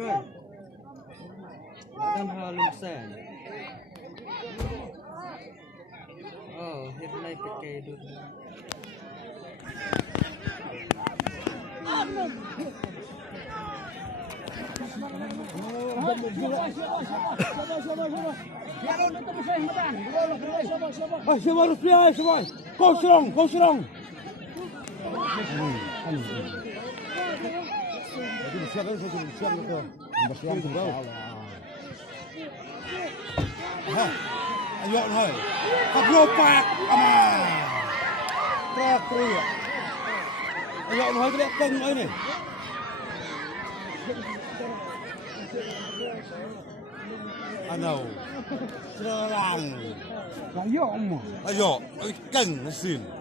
Mời Đâm hà lùm sẻn hiện nay phải kê được Siapa Rupiah, siapa? Kau serong. Jadi siap itu. Bersiap juga. Ayo hai. Kablopak aman. Trak. Ayo hai kelak teng ini. Ano. Serang. Ayo, ikan mesin.